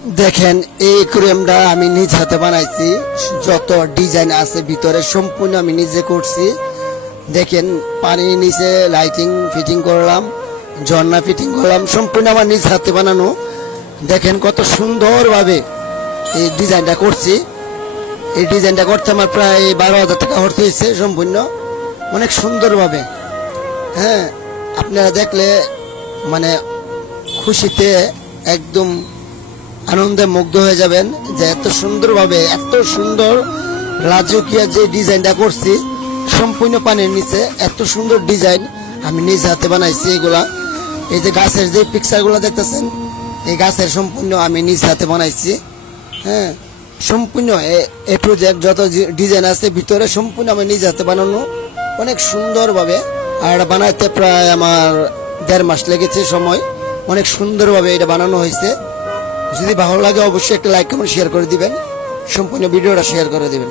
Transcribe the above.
দেখেন এই একুরিয়ামটা আমি নিজ হাতে বানাইছি। যত ডিজাইন আছে ভিতরে সম্পূর্ণ আমি নিজে করছি। দেখেন পানির নিচে লাইটিং ফিটিং করলাম, ঝর্ণা ফিটিং করলাম, সম্পূর্ণ আমার নিজ হাতে বানানো। দেখেন কত সুন্দরভাবে এই ডিজাইনটা করছি। এই ডিজাইনটা করতে আমার প্রায় 12,000 টাকা খরচ হয়েছে সম্পূর্ণ, অনেক সুন্দরভাবে। হ্যাঁ, আপনারা দেখলে মানে খুশিতে একদম আনন্দে মুগ্ধ হয়ে যাবেন যে এত সুন্দরভাবে, এত সুন্দর রাজকীয় যে ডিজাইনটা করছি সম্পূর্ণ পানির নিচে। এত সুন্দর ডিজাইন আমি নিজ হাতে বানাইছি। এগুলা এই যে গাছের যে পিকচারগুলো দেখতেছেন, এই গাছের সম্পূর্ণ আমি নিজ হাতে বানাইছি। হ্যাঁ, সম্পূর্ণ এ টু জেড যত ডিজাইন আছে ভিতরে সম্পূর্ণ আমি নিজ হাতে বানানো, অনেক সুন্দরভাবে। আর এটা বানাইতে প্রায় আমার 1.5 মাস লেগেছে সময়। অনেক সুন্দরভাবে এটা বানানো হয়েছে। যদি ভালো লাগে অবশ্যই একটা লাইক কমেন্ট শেয়ার করে দিবেন, সম্পূর্ণ ভিডিওটা শেয়ার করে দিবেন।